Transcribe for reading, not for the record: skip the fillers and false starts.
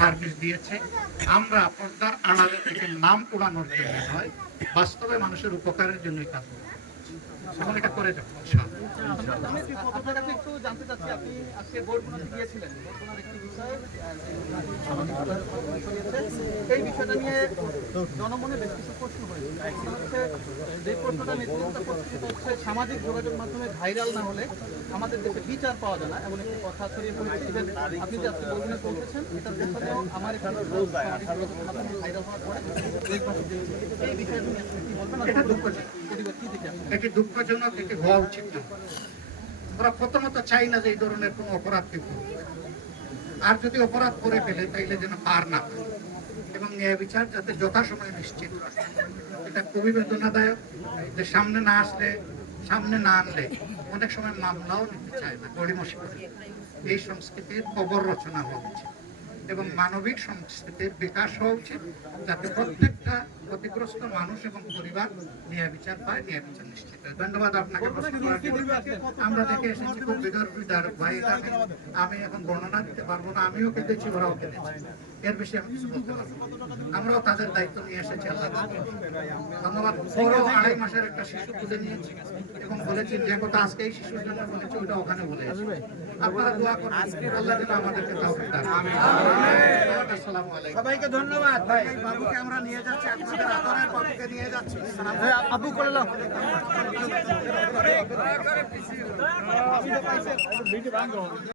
Service দিয়েছে। আমরা পর্দার আড়ালে থেকে নাম উড়ানোর জন্য নয়, বাস্তবে মানুষের উপকারের জন্যই কাজ করব। এবং এটা করে যাবো ইনশাআল্লাহ। আমি আপনার কাছে একটু জানতে চাচ্ছি, আপনি আজকে বরগুনাতে গিয়েছিলেন, বরগুনার একটি বিষয় এই বিষয়টা নিয়ে জনমনে বেশ কিছু প্রশ্ন হয়েছে। যে প্রশ্নটা নেতৃত্ব করছে হচ্ছে সামাজিক যোগাযোগ মাধ্যমে ভাইরাল না হলে আমাদের দেশে বিচার পাওয়া যায় না, এমন একটি কথা ছড়িয়ে পড়েছে। ইভেন আপনি যে আজকে বরগুনা চলতেছেন এটার পেছনেও আমার একটি ভাইরাল হওয়ার পরে এই বিষয়টা নিয়ে কি বলবেন? এটা দুঃখজনক, এটি দুঃখজনক, এটি হওয়া উচিত না। আমরা প্রথমত চাই না যে এই ধরনের কোনো অপরাধ কেউ করুক। আর যদি অপরাধ করে ফেলে তাইলে যেন পার না পায় এবং ন্যায় বিচার যাতে যথাসময়ে নিশ্চিত হয়। এটা খুবই বেদনাদায়ক যে সামনে না আসলে, সামনে না আনলে অনেক সময় মামলাও নিতে চায় না, গড়িমসি করে। এই সংস্কৃতির কবর রচনা হওয়া উচিত এবং মানবিক সংস্কৃতির বিকাশ হওয়া উচিত, যাতে প্রত্যেকটা ক্ষতিগ্রস্ত মানুষ এবং পরিবার ন্যায় বিচার পায়, ন্যায় বিচার নিশ্চিত হয়। ধন্যবাদ আপনাকে প্রশ্ন করার জন্য। আমরা দেখে এসেছি খুব বিদারক ভাই, এটা আমি এখন বর্ণনা দিতে পারবো না। আমিও কেঁদেছি, ওরাও কেঁদেছি, এর বেশি আমি কিছু বলতে পারবো না। আমরাও তাদের দায়িত্ব নিয়ে এসেছি। আল্লাহ ধন্যবাদ। ওরাও 2.5 মাসের একটা শিশু তুলে নিয়েছি এবং বলেছি যে কথা আজকে এই শিশুর জন্য বলেছি ওইটা ওখানে বলে আসবে। আপনারা দোয়া করুন আল্লাহ যেন আমাদেরকে তাওফিক দান করেন। আসসালামু আলাইকুম। সবাইকে ধন্যবাদ। ভাই এই বাবুকে আমরা নিয়ে যাচ্ছি, আপনাদের আদরের বাবুকে নিয়ে যাচ্ছি। আপু করে নাও।